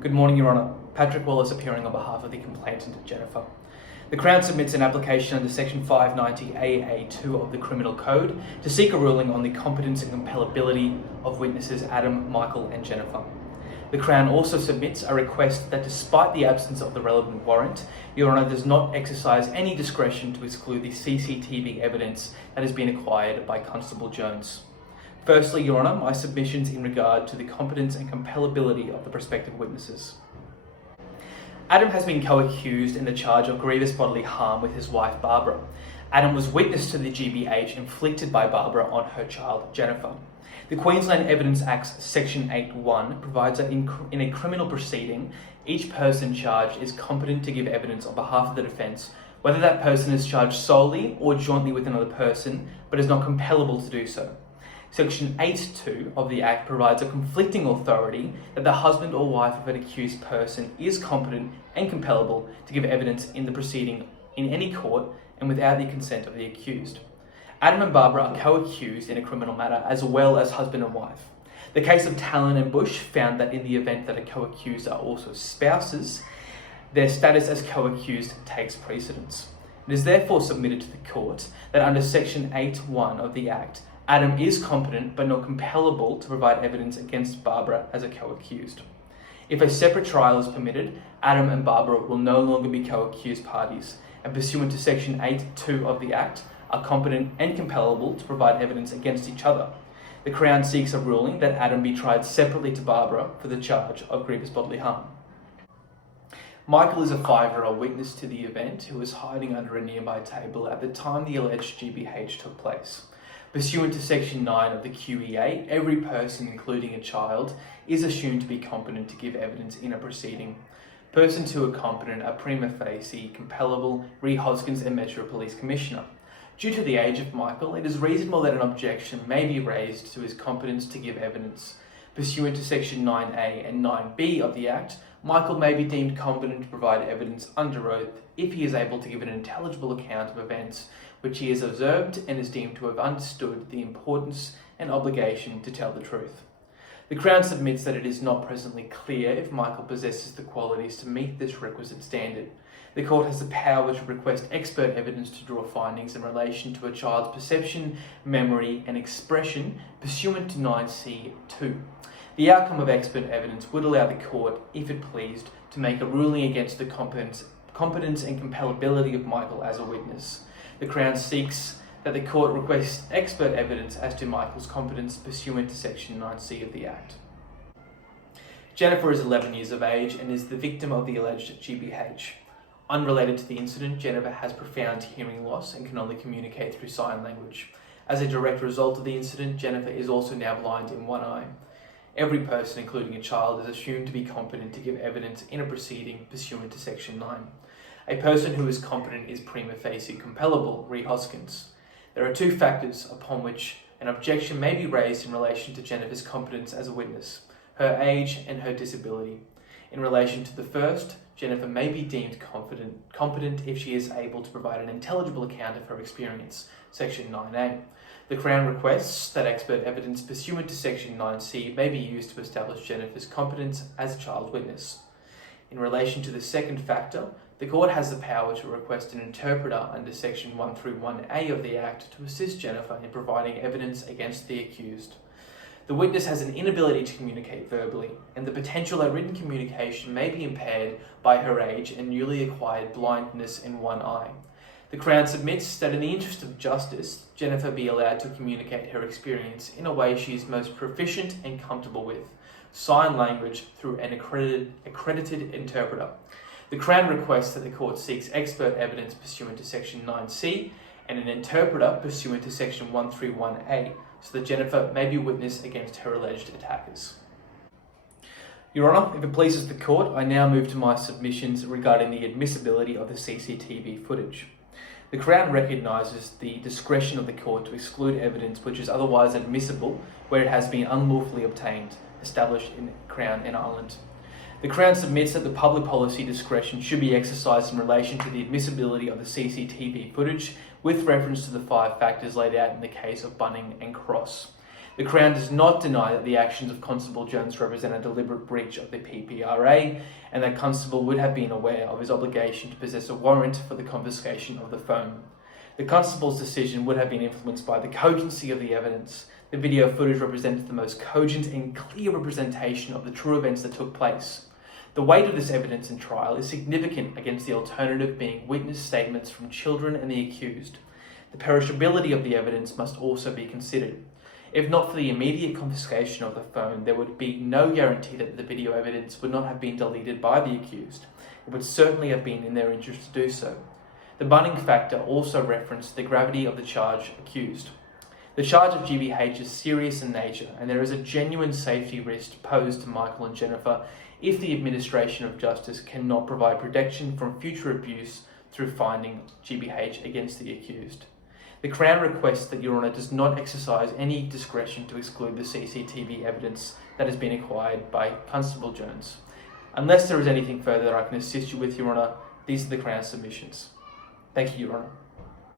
Good morning, Your Honour. Patrick Wallace appearing on behalf of the complainant, Jennifer. The Crown submits an application under Section 590AA2 of the Criminal Code to seek a ruling on the competence and compellability of witnesses Adam, Michael and Jennifer. The Crown also submits a request that despite the absence of the relevant warrant, Your Honour does not exercise any discretion to exclude the CCTV evidence that has been acquired by Constable Jones. Firstly, Your Honour, my submissions in regard to the competence and compellability of the prospective witnesses. Adam has been co-accused in the charge of grievous bodily harm with his wife Barbara. Adam was witness to the GBH inflicted by Barbara on her child Jennifer. The Queensland Evidence Act's Section 8(1) provides that in a criminal proceeding, each person charged is competent to give evidence on behalf of the defence, whether that person is charged solely or jointly with another person, but is not compellable to do so. Section 8(2) of the Act provides a conflicting authority that the husband or wife of an accused person is competent and compellable to give evidence in the proceeding in any court and without the consent of the accused. Adam and Barbara are co-accused in a criminal matter as well as husband and wife. The case of Talon and Bush found that in the event that a co-accused are also spouses, their status as co-accused takes precedence. It is therefore submitted to the court that under Section 8(1) of the Act, Adam is competent but not compellable to provide evidence against Barbara as a co-accused. If a separate trial is permitted, Adam and Barbara will no longer be co-accused parties and pursuant to Section 8(2) of the Act are competent and compellable to provide evidence against each other. The Crown seeks a ruling that Adam be tried separately to Barbara for the charge of grievous bodily harm. Michael is a 5-year-old witness to the event who was hiding under a nearby table at the time the alleged GBH took place. Pursuant to Section 9 of the QEA, every person, including a child, is assumed to be competent to give evidence in a proceeding. Persons who are competent are prima facie compellable, re Hoskins and Metro Police Commissioner. Due to the age of Michael, it is reasonable that an objection may be raised to his competence to give evidence. Pursuant to Section 9A and 9B of the Act, Michael may be deemed competent to provide evidence under oath if he is able to give an intelligible account of events which he has observed and is deemed to have understood the importance and obligation to tell the truth. The Crown submits that it is not presently clear if Michael possesses the qualities to meet this requisite standard. The court has the power to request expert evidence to draw findings in relation to a child's perception, memory and expression pursuant to 9C(2). The outcome of expert evidence would allow the court, if it pleased, to make a ruling against the competence and compellability of Michael as a witness. The Crown seeks that the court request expert evidence as to Michael's competence pursuant to Section 9C of the Act. Jennifer is 11 years of age and is the victim of the alleged GBH. Unrelated to the incident, Jennifer has profound hearing loss and can only communicate through sign language. As a direct result of the incident, Jennifer is also now blind in one eye. Every person, including a child, is assumed to be competent to give evidence in a proceeding pursuant to Section 9. A person who is competent is prima facie compellable, re Hoskins. There are two factors upon which an objection may be raised in relation to Jennifer's competence as a witness: her age and her disability. In relation to the first, Jennifer may be deemed competent if she is able to provide an intelligible account of her experience, Section 9A. The Crown requests that expert evidence pursuant to Section 9C may be used to establish Jennifer's competence as a child witness. In relation to the second factor, the court has the power to request an interpreter under Section 131A of the Act to assist Jennifer in providing evidence against the accused. The witness has an inability to communicate verbally, and the potential that written communication may be impaired by her age and newly acquired blindness in one eye. The Crown submits that in the interest of justice, Jennifer be allowed to communicate her experience in a way she is most proficient and comfortable with, sign language through an accredited interpreter. The Crown requests that the court seeks expert evidence pursuant to Section 9C and an interpreter pursuant to Section 131A, so that Jennifer may be witness against her alleged attackers. Your Honour, if it pleases the court, I now move to my submissions regarding the admissibility of the CCTV footage. The Crown recognises the discretion of the court to exclude evidence which is otherwise admissible where it has been unlawfully obtained, established in Crown and Ireland. The Crown submits that the public policy discretion should be exercised in relation to the admissibility of the CCTV footage with reference to the 5 factors laid out in the case of Bunning and Cross. The Crown does not deny that the actions of Constable Jones represent a deliberate breach of the PPRA and that Constable would have been aware of his obligation to possess a warrant for the confiscation of the phone. The Constable's decision would have been influenced by the cogency of the evidence. The video footage represents the most cogent and clear representation of the true events that took place. The weight of this evidence in trial is significant against the alternative being witness statements from children and the accused. The perishability of the evidence must also be considered. If not for the immediate confiscation of the phone, there would be no guarantee that the video evidence would not have been deleted by the accused. It would certainly have been in their interest to do so. The Bunning factor also referenced the gravity of the charge accused. The charge of GBH is serious in nature, and there is a genuine safety risk posed to Michael and Jennifer if the administration of justice cannot provide protection from future abuse through finding GBH against the accused. The Crown requests that Your Honour does not exercise any discretion to exclude the CCTV evidence that has been acquired by Constable Jones. Unless there is anything further that I can assist you with, Your Honour, these are the Crown's submissions. Thank you, Your Honour.